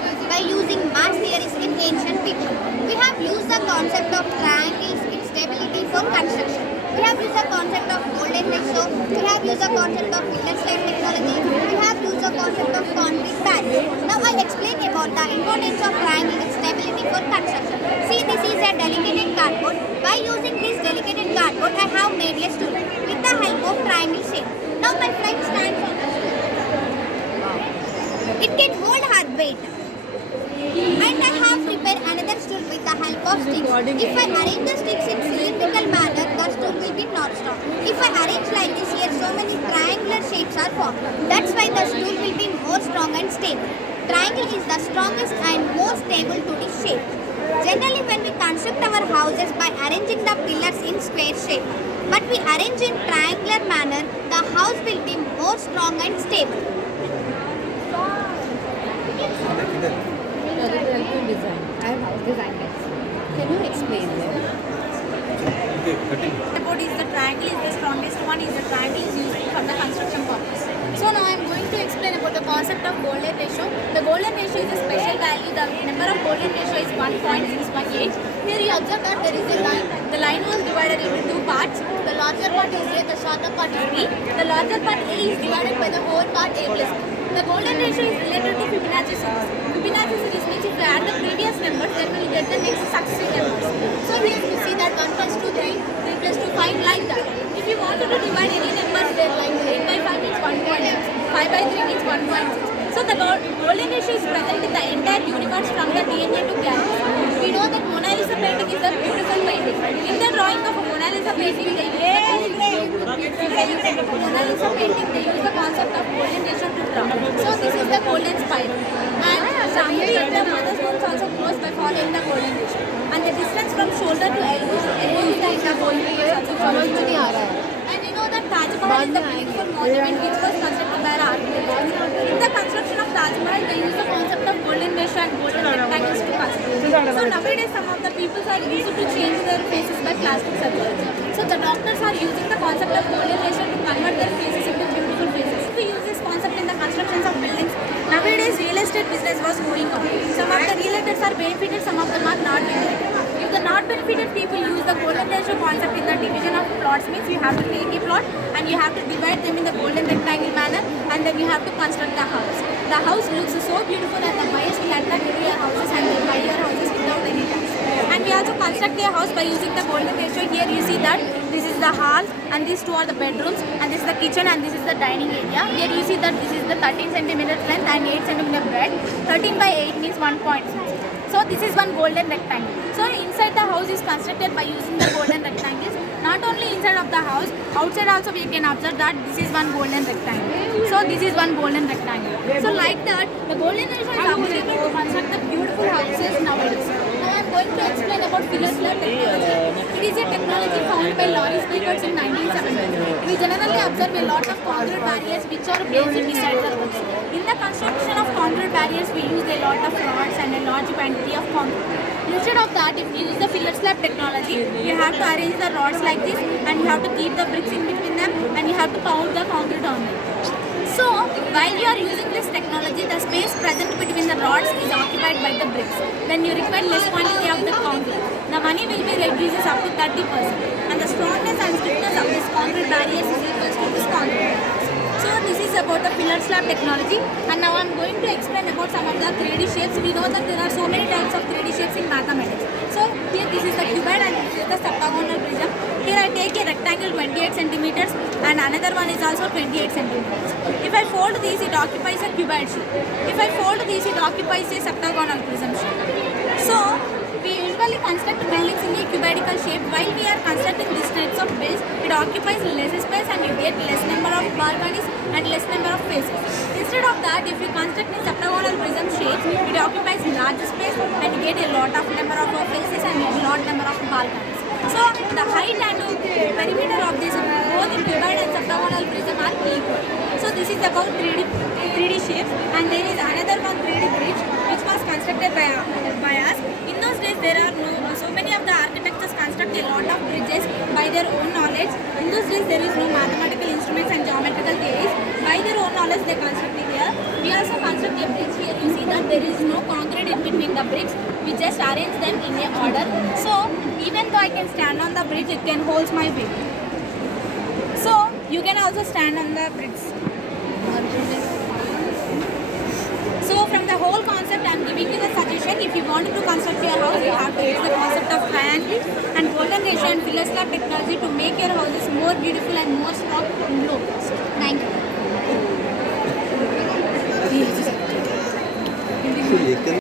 structure by using mass theories in ancient people. We have used the concept of triangles in stability for construction. We have used the concept of golden ratio. We have used the concept of filter slide technology. We have used the concept of concrete barriers. Now I'll explain about the importance of triangle in stability for construction. See, this is a delicated cardboard. By using this delicated cardboard, I have made a stool with the help of triangle shape. Now my friend stands on the stool. It can hold her weight. And I have prepared another stool with the help of sticks. If I arrange the sticks in cylindrical manner, the stool will be not strong. If I arrange like this here, so many triangular shapes are formed. That's why the stool will be more strong and stable. Triangle is the strongest and most stable to this shape. Generally, when we construct our houses by arranging the pillars in square shape, but we arrange in triangular manner, the house will be more strong and stable. Design. I have house design guys. Can you explain them? Okay, continue. About is the triangle is the strongest one is the triangle is used for the construction purpose. So now I am going to explain about the concept of golden ratio. The golden ratio is a special value. The number of golden ratio is 1.618. Here you observe that there is a line. The line was divided into two parts. The larger part is A, the shorter part is B. The larger part A is divided by the whole part A plus B. The golden ratio is related to Fibonacci series. Fibonacci series means if you add the previous numbers, then we will get the next successive numbers. So here you see that 1 plus 2, 3, 3 plus 2, 5 like that. If you wanted to divide any numbers, then like 8 by 5 means 1.6, 5 by 3 means 1.6. So the golden ratio is present in the entire universe from the DNA to galaxy. We know that Mona Lisa painting is a beautiful painting. In the drawing of a Mona Lisa painting, they use the concept of golden ratio to draw. So this is the golden spiral. And Shangri the mother's bones also grows by following the golden ratio. And the distance from shoulder to elbow is the golden ratio also follows. And you know that Taj Mahal is the beautiful monument which was constructed by our architects. In the construction of Taj Mahal, they use the concept of golden ratio and golden rectangles to construct. So nowadays, some of the people are used to change their faces by plastic surgery. So the doctors are using the concept of golden ratio to convert their faces into beautiful faces. We use this concept in the constructions of buildings. Nowadays, real estate business was going on. Some of the real estates are benefited, some of them are not benefited. If the not benefited people use the golden ratio concept in the division of plots, means you have to take a plot and you have to divide them in the golden rectangle manner, and then you have to construct the house. The house looks so beautiful and the buyers will attract to your houses and will buy your houses without any tax. And we also construct a house by using the golden ratio. Here you see that this is the hall and these two are the bedrooms and this is the kitchen and this is the dining area. Here you see that this is the 13 centimeters length and 8 centimeter breadth. 13 by 8 means 1.6. So this is one golden rectangle. So inside the house is constructed by using the golden rectangles. Not only inside of the house, outside also we can observe that this is one golden rectangle. So this is one golden rectangle. So like that, the golden ratio is available to construct the beautiful houses nowadays. Now I am going to explain about pillar slab technology. It is a technology found by Lawrence Jacobs in 1970. We generally observe a lot of concrete barriers which are placed beside the roads. In the construction of concrete barriers, we use a lot of rods and a large quantity of concrete. Instead of that, if you use the pillar slab technology, you have to arrange the rods like this and you have to keep the bricks in between them and you have to pound the concrete on them. So, while you are using this technology, the space present between the rods is occupied by the bricks. Then you require less quantity of the concrete. The money will be reduces up to 30%. And the strongness and stiffness of this concrete barriers is equal to this concrete. So this is about the pillar slab technology, and now I am going to explain about some of the 3D shapes. We know that there are so many types of 3D shapes in mathematics. So here this is the cuboid and this is the septagonal prism. Here I take a rectangle 28 centimeters and another one is also 28 centimeters. If I fold these, it occupies a cuboid shape. If I fold these, it occupies a septagonal prism shape. So we usually construct buildings in a cubical shape. While we are constructing these types of builds, it occupies less space and you get less number of balconies and less number of faces. Instead of that, if you construct in septagonal prism shapes, it occupies large space and you get a lot of number of faces and a lot number of balconies. So the height and perimeter of this both in cuboid and septagonal prism are equal. So this is about 3D shapes, and there is another one 3D bridge which was constructed by us. In those days there are so many of the architects constructed construct a lot of bridges by their own knowledge. In those days, there is no mathematical instruments and geometrical theories. By their own knowledge, they construct it here. We also construct a bridge here. You see that there is no concrete in between the bricks. We just arrange them in a order. So even though I can stand on the bridge, it can hold my weight. So you can also stand on the bridge. So from the whole concept, I am giving you the suggestion. If you wanted to construct your house, you have to use the concept of triangle and golden ratio and Philosopher technology to make your houses more beautiful and more strong and low cost. Thank you.